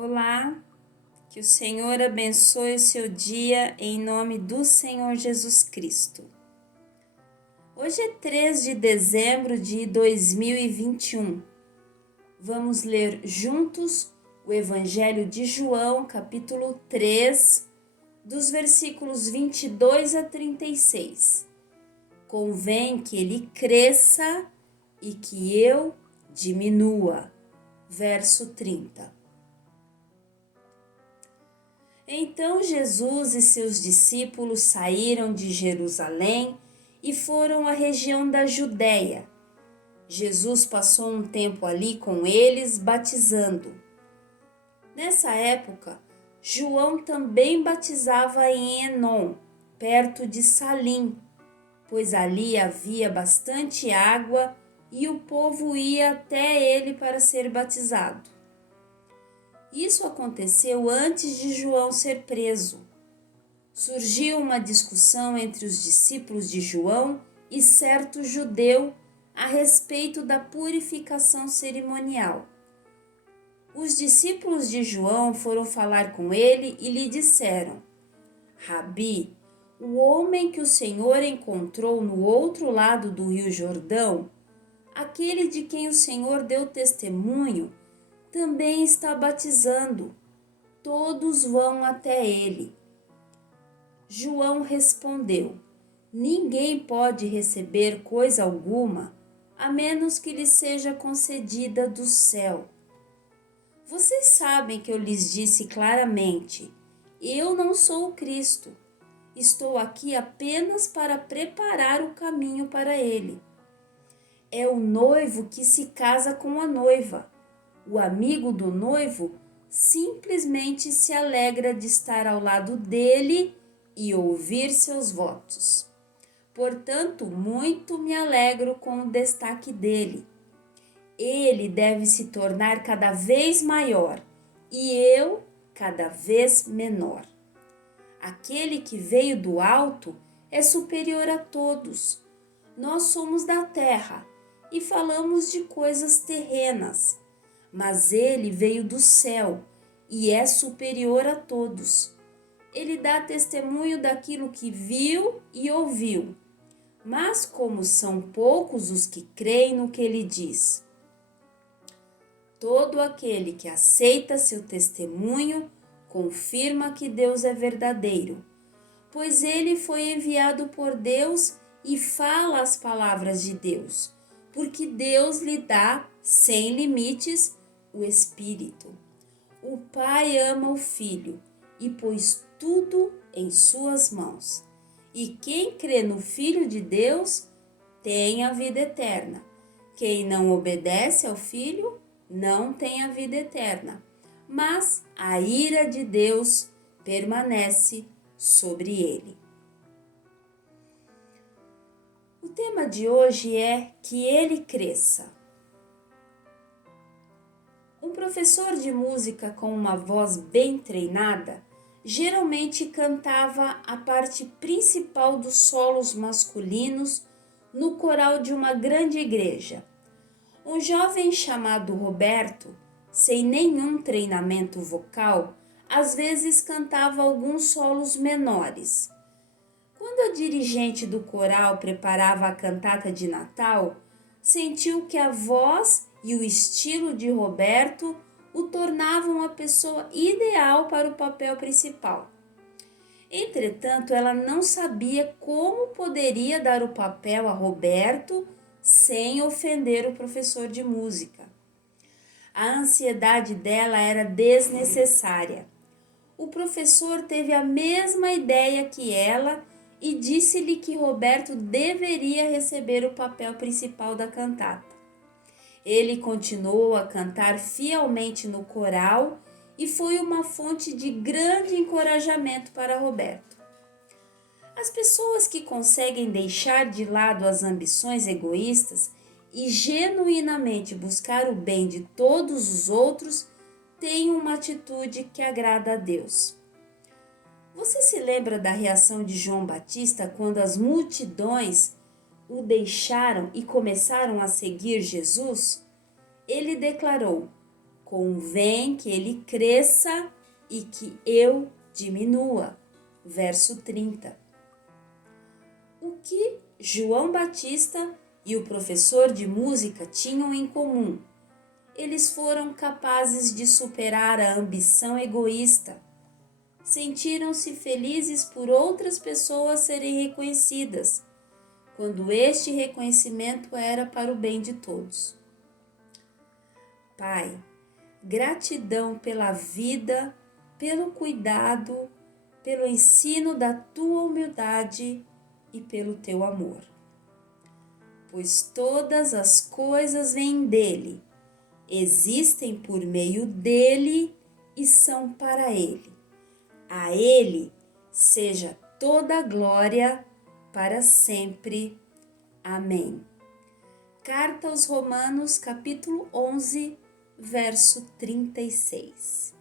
Olá, que o Senhor abençoe o seu dia em nome do Senhor Jesus Cristo. Hoje é 3 de dezembro de 2021. Vamos ler juntos o Evangelho de João, capítulo 3, dos versículos 22 a 36. Convém que ele cresça e que eu diminua. Verso 30. Então Jesus e seus discípulos saíram de Jerusalém e foram à região da Judéia. Jesus passou um tempo ali com eles, batizando. Nessa época, João também batizava em Enom, perto de Salim, pois ali havia bastante água e o povo ia até ele para ser batizado. Isso aconteceu antes de João ser preso. Surgiu uma discussão entre os discípulos de João e certo judeu a respeito da purificação cerimonial. Os discípulos de João foram falar com ele e lhe disseram: Rabi, o homem que o Senhor encontrou no outro lado do rio Jordão, aquele de quem o Senhor deu testemunho, também está batizando. Todos vão até ele. João respondeu: Ninguém pode receber coisa alguma, a menos que lhe seja concedida do céu. Vocês sabem que eu lhes disse claramente: Eu não sou o Cristo. Estou aqui apenas para preparar o caminho para ele. É o noivo que se casa com a noiva. O amigo do noivo simplesmente se alegra de estar ao lado dele e ouvir seus votos. Portanto, muito me alegro com o destaque dele. Ele deve se tornar cada vez maior e eu cada vez menor. Aquele que veio do alto é superior a todos. Nós somos da terra e falamos de coisas terrenas, mas ele veio do céu e é superior a todos. Ele dá testemunho daquilo que viu e ouviu, mas como são poucos os que creem no que ele diz, todo aquele que aceita seu testemunho confirma que Deus é verdadeiro, pois ele foi enviado por Deus e fala as palavras de Deus, porque Deus lhe dá, sem limites, o Espírito. O Pai ama o Filho e pôs tudo em suas mãos. E quem crê no Filho de Deus tem a vida eterna. Quem não obedece ao Filho não tem a vida eterna, mas a ira de Deus permanece sobre ele. O tema de hoje é que ele cresça. Um professor de música com uma voz bem treinada geralmente cantava a parte principal dos solos masculinos no coral de uma grande igreja. Um jovem chamado Roberto, sem nenhum treinamento vocal, às vezes cantava alguns solos menores. Quando a dirigente do coral preparava a cantata de Natal, sentiu que a voz e o estilo de Roberto o tornavam a pessoa ideal para o papel principal. Entretanto, ela não sabia como poderia dar o papel a Roberto sem ofender o professor de música. A ansiedade dela era desnecessária. O professor teve a mesma ideia que ela e disse-lhe que Roberto deveria receber o papel principal da cantata. Ele continuou a cantar fielmente no coral e foi uma fonte de grande encorajamento para Roberto. As pessoas que conseguem deixar de lado as ambições egoístas e genuinamente buscar o bem de todos os outros têm uma atitude que agrada a Deus. Você se lembra da reação de João Batista quando as multidões o deixaram e começaram a seguir Jesus? Ele declarou: Convém que ele cresça e que eu diminua. Verso 30. O que João Batista e o professor de música tinham em comum? Eles foram capazes de superar a ambição egoísta. Sentiram-se felizes por outras pessoas serem reconhecidas, quando este reconhecimento era para o bem de todos. Pai, gratidão pela vida, pelo cuidado, pelo ensino da tua humildade e pelo teu amor. Pois todas as coisas vêm dele, existem por meio dele e são para ele. A ele seja toda a glória para sempre. Amém. Carta aos Romanos, capítulo 11, verso 36.